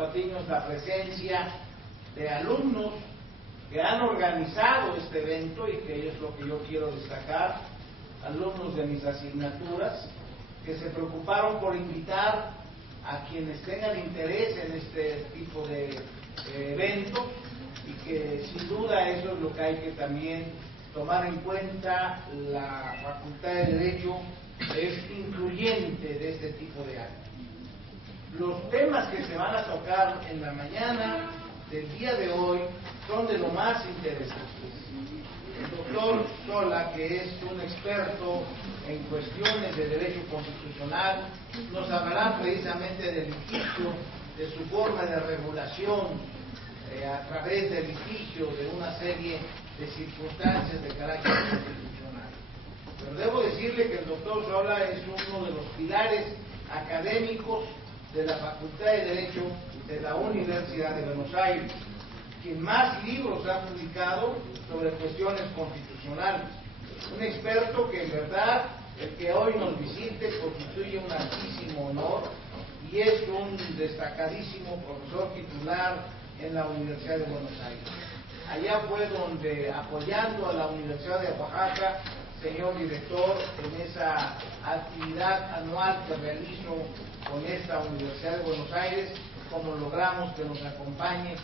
Patiño, la presencia de alumnos que han organizado este evento y que es lo que yo quiero destacar, alumnos de mis asignaturas, que se preocuparon por invitar a quienes tengan interés en este tipo de eventos y que sin duda eso es lo que hay que también tomar en cuenta. La Facultad de Derecho es incluyente de este tipo de actos. Los temas que se van a tocar en la mañana del día de hoy son de lo más interesantes. El doctor Sola, que es un experto en cuestiones de derecho constitucional, nos hablará precisamente del litigio, de su forma de regulación a través del litigio, de una serie de circunstancias de carácter constitucional. Pero debo decirle que el doctor Sola es uno de los pilares académicos de la Facultad de Derecho de la Universidad de Buenos Aires, quien más libros ha publicado sobre cuestiones constitucionales. Un experto que en verdad, el que hoy nos visite, constituye un altísimo honor y es un destacadísimo profesor titular en la Universidad de Buenos Aires. Allá fue donde, apoyando a la Universidad de Oaxaca, señor director, en esa actividad anual que realizo con esta Universidad de Buenos Aires, como logramos que nos acompañe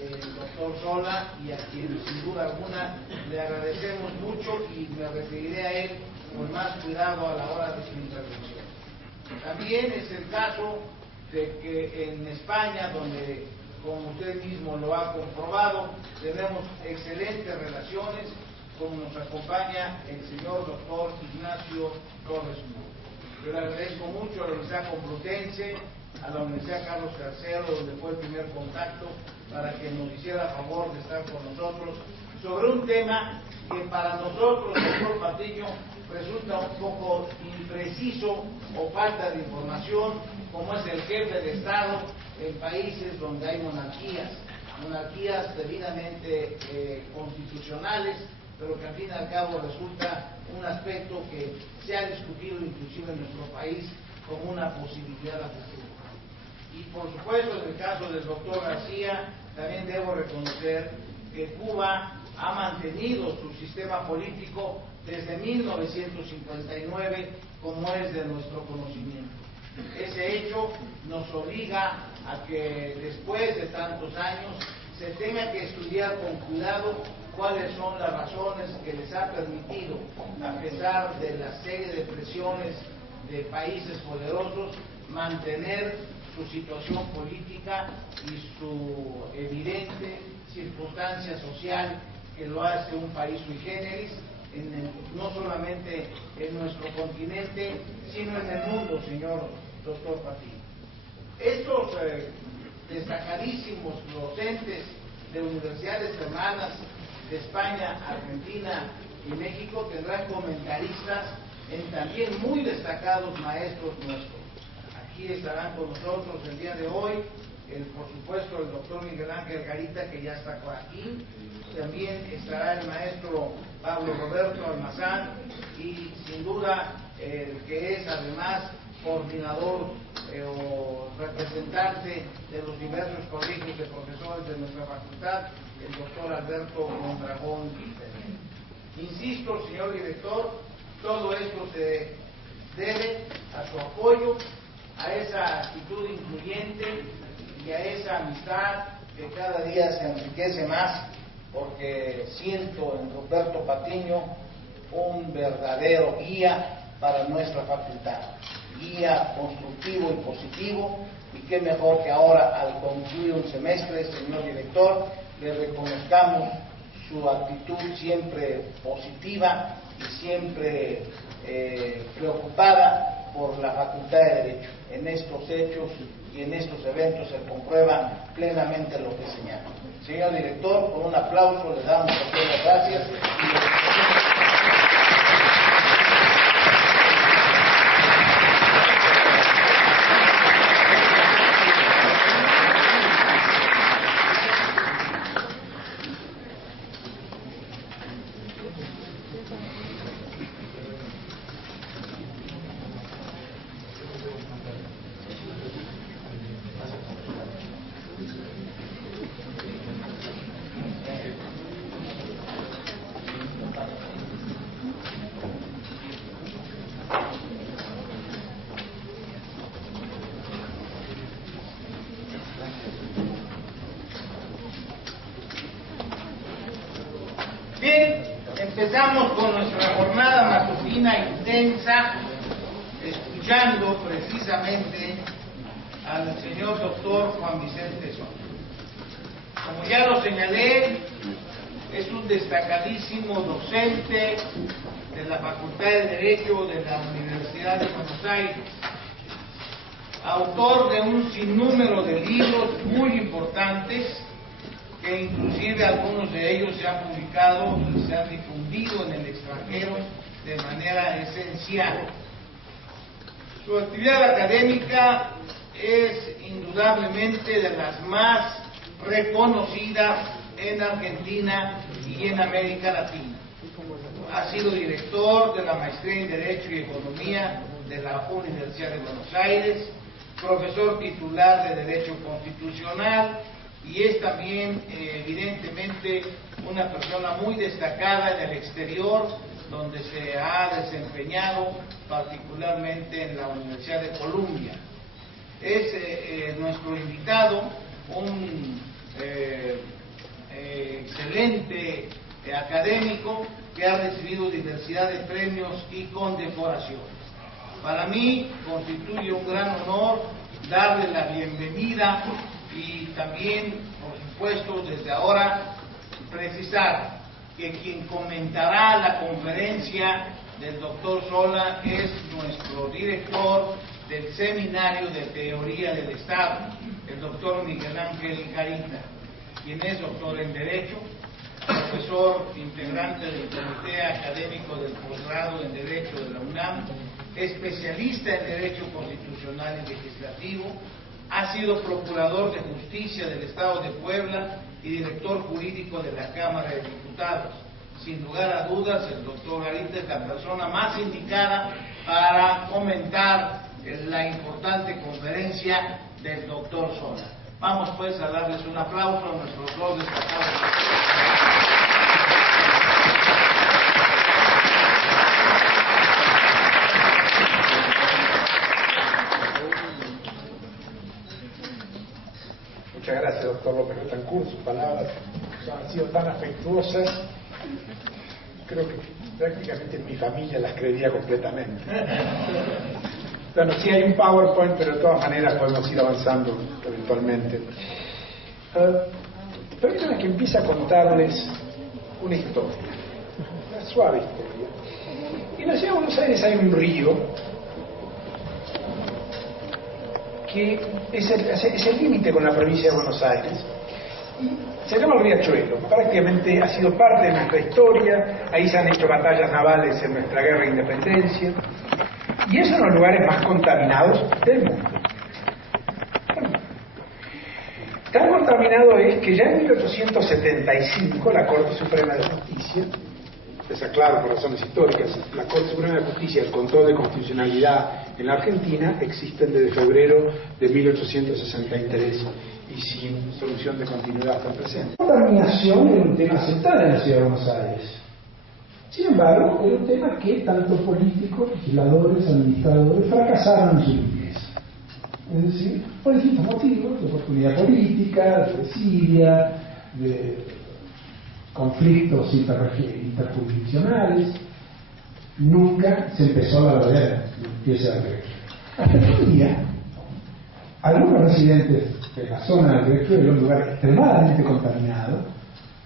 el doctor Sola, y a quien sin duda alguna le agradecemos mucho y me referiré a él con más cuidado a la hora de su intervención. También es el caso de que en España, donde, como usted mismo lo ha comprobado, tenemos excelentes relaciones, como nos acompaña el señor doctor Ignacio Torres Muro. Yo le agradezco mucho a la Universidad Complutense, a la Universidad Carlos III, donde fue el primer contacto, para que nos hiciera favor de estar con nosotros sobre un tema que para nosotros, doctor Patiño, resulta un poco impreciso o falta de información, como es el jefe de Estado en países donde hay monarquías debidamente constitucionales, pero que al fin y al cabo resulta un aspecto que se ha discutido inclusive en nuestro país como una posibilidad a futuro. Y por supuesto, en el caso del doctor García, también debo reconocer que Cuba ha mantenido su sistema político desde 1959, como es de nuestro conocimiento. Ese hecho nos obliga a que después de tantos años se tenga que estudiar con cuidado cuáles son las razones que les ha permitido, a pesar de la serie de presiones de países poderosos, mantener su situación política y su evidente circunstancia social que lo hace un país sui generis, no solamente en nuestro continente, sino en el mundo, señor doctor Patiño. Estos destacadísimos docentes de universidades hermanas de España, Argentina y México tendrán comentaristas en también muy destacados maestros nuestros. Aquí estarán con nosotros el día de hoy, por supuesto, el doctor Miguel Ángel Garita, que ya está por aquí. También estará el maestro Pablo Roberto Almazán y sin duda que es además coordinador o representante de los diversos colegios de profesores de nuestra facultad, el doctor Alberto Mondragón. Insisto, señor director, todo esto se debe a su apoyo, a esa actitud incluyente y a esa amistad que cada día se enriquece más, porque siento en Roberto Patiño un verdadero guía para nuestra facultad, guía constructivo y positivo, y qué mejor que ahora, al concluir un semestre, señor director, le reconozcamos su actitud siempre positiva y siempre preocupada por la Facultad de Derecho. En estos hechos y en estos eventos se comprueba plenamente lo que señala. Señor director, con un aplauso le damos a usted las gracias. Empezamos con nuestra jornada matutina intensa, escuchando precisamente al señor doctor Juan Vicente Sola. Como ya lo señalé, es un destacadísimo docente de la Facultad de Derecho de la Universidad de Buenos Aires, autor de un sinnúmero de libros muy importantes, que inclusive algunos de ellos se han publicado y se han difundido en el extranjero de manera esencial. Su actividad académica es indudablemente de las más reconocidas en Argentina y en América Latina. Ha sido director de la Maestría en Derecho y Economía de la Universidad de Buenos Aires, profesor titular de Derecho Constitucional, y es también evidentemente una persona muy destacada en el exterior, donde se ha desempeñado particularmente en la Universidad de Columbia. Es nuestro invitado, un excelente académico que ha recibido diversidad de premios y condecoraciones. Para mí constituye un gran honor darle la bienvenida y también, por supuesto, desde ahora precisar que quien comentará la conferencia del doctor Sola es nuestro director del Seminario de Teoría del Estado, el doctor Miguel Ángel Carita, quien es doctor en Derecho, profesor integrante del Comité Académico del Posgrado en Derecho de la UNAM, especialista en Derecho Constitucional y Legislativo, ha sido Procurador de Justicia del Estado de Puebla y Director Jurídico de la Cámara de Diputados. Sin lugar a dudas, el doctor Carita es la persona más indicada para comentar la importante conferencia del doctor Sola. Vamos pues a darles un aplauso a nuestros dos destacados. Muchas gracias, doctor López Betancourt. Sus palabras han sido tan afectuosas, creo que prácticamente mi familia las creería completamente. Bueno, sí hay un PowerPoint, pero de todas maneras podemos ir avanzando eventualmente. Permítanme que empiece a contarles una historia, una suave historia. En la ciudad de Buenos Aires hay un río que es el límite con la provincia de Buenos Aires, y se llama el Riachuelo. Prácticamente ha sido parte de nuestra historia, ahí se han hecho batallas navales en nuestra guerra de independencia, y es uno de los lugares más contaminados del mundo. Tan contaminado es que ya en 1875 la Corte Suprema de Justicia, les aclaro por razones históricas, la Corte Suprema de Justicia, el control de constitucionalidad en la Argentina, existen desde febrero de 1863 y sin solución de continuidad hasta el presente. La contaminación era un tema central en la ciudad de Buenos Aires. Sin embargo, era un tema que tanto políticos, legisladores, administradores fracasaron en su limpieza. Es decir, por distintos motivos, de oportunidad política, de desidia, de conflictos interjurisdiccionales, nunca se empezó la verdadera limpieza del Riachuelo. Hasta que un día, algunos residentes de la zona del Riachuelo, un lugar extremadamente contaminado,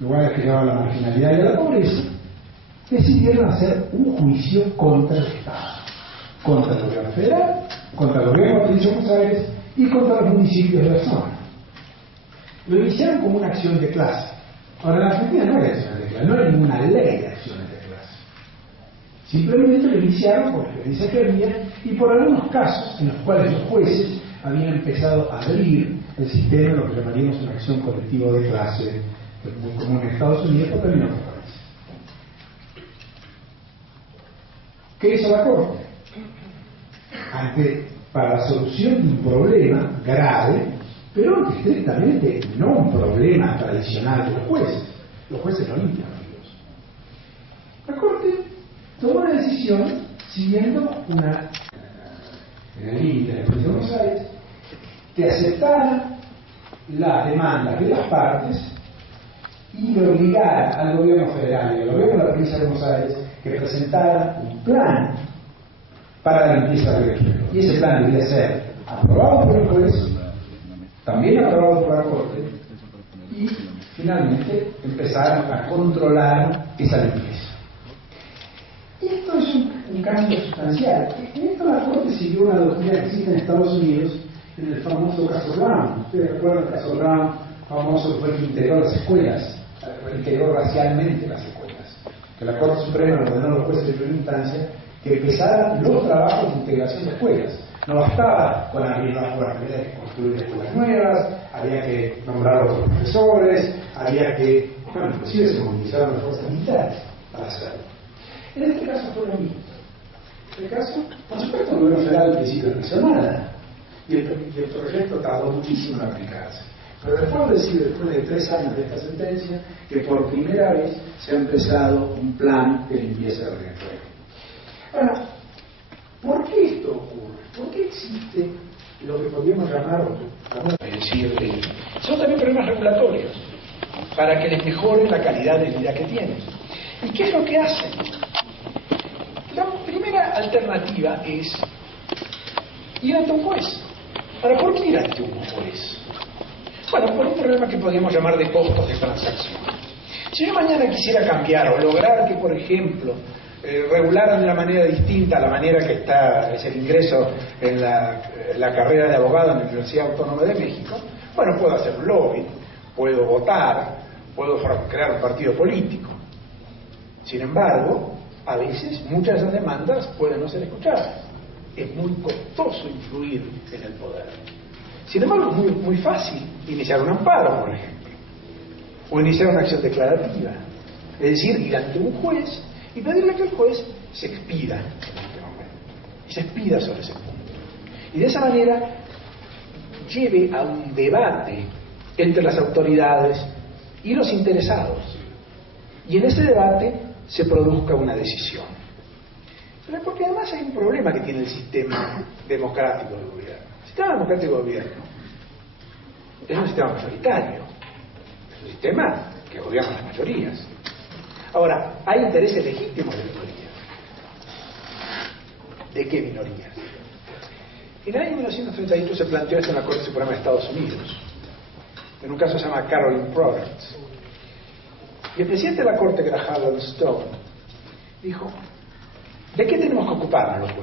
lugares que llevaban a la marginalidad y a la pobreza, decidieron hacer un juicio contra el Estado, contra el gobierno federal, contra el gobierno de la provincia de Buenos Aires y contra los municipios de la zona. Lo iniciaron como una acción de clase. Ahora, en la Argentina no hay acciones de clase, no hay ninguna ley de acciones de clase. Simplemente lo iniciaron por la experiencia que había y por algunos casos en los cuales los jueces habían empezado a abrir el sistema de lo que llamaríamos una acción colectiva de clase, que es muy común en Estados Unidos, pero también en otros países. ¿Qué hizo la Corte? Para la solución de un problema grave, pero estrictamente no un problema tradicional de los jueces. Los jueces no limpian los ríos. La Corte tomó una decisión siguiendo en el límite de la provincia de Buenos Aires, que aceptara las demandas de las partes y de obligar al gobierno federal y al gobierno de la provincia de Buenos Aires que presentara un plan para la limpieza del suelo. Y ese plan debía ser aprobado por el juez, también aprobado por la Corte, y finalmente empezar a controlar esa limpieza. Esto es un cambio sustancial. En esto la Corte siguió una doctrina que existe en Estados Unidos en el famoso caso Brown. Ustedes recuerdan el caso Brown, famoso, fue el que integró las escuelas, integró racialmente las escuelas, que la Corte Suprema ordenó a los jueces de primera instancia que empezaran los trabajos de integración de escuelas. No bastaba con abrir las puertas, había que construir escuelas nuevas, había que nombrar a otros profesores, había que, bueno, inclusive se movilizaron las fuerzas militares para hacerlo. En este caso fue lo mismo. En este caso, por supuesto, el gobierno federal al principio no hizo nada, y el proyecto tardó muchísimo en aplicarse. Pero después de 3 años de esta sentencia, que por primera vez se ha empezado un plan de limpieza del río. Ahora, ¿por qué esto ocurre? ¿Por qué existe lo que podríamos llamar, son también problemas regulatorios, para que les mejoren la calidad de vida que tienen? ¿Y qué es lo que hacen? La primera alternativa es ir ante un juez. Ahora, ¿por qué ir ante un juez? Bueno, por un problema que podríamos llamar de costos de transacción. Si yo mañana quisiera cambiar o lograr que, por ejemplo, regularan de una manera distinta a la manera que es el ingreso en la carrera de abogado en la Universidad Autónoma de México, bueno, puedo hacer un lobby, puedo votar, puedo crear un partido político. Sin embargo, a veces muchas de esas demandas pueden no ser escuchadas. Es muy costoso influir en el poder. Sin embargo, es muy fácil iniciar un amparo, por ejemplo, o iniciar una acción declarativa. Es decir, ir ante un juez y pedirle que el juez se expida en este momento, y se expida sobre ese punto. Y de esa manera lleve a un debate entre las autoridades y los interesados. Y en ese debate se produzca una decisión. Pero porque además hay un problema que tiene el sistema democrático de gobierno. El sistema democrático de gobierno es un sistema mayoritario, es un sistema que gobierna las mayorías. Ahora, hay intereses legítimos de minorías. ¿De qué minorías? En el año 1932 se planteó esto en la Corte Suprema de Estados Unidos, en un caso que se llama Carolyn Products. Y el presidente de la Corte, que era Harold Stone, dijo: ¿de qué tenemos que ocuparnos los jueces?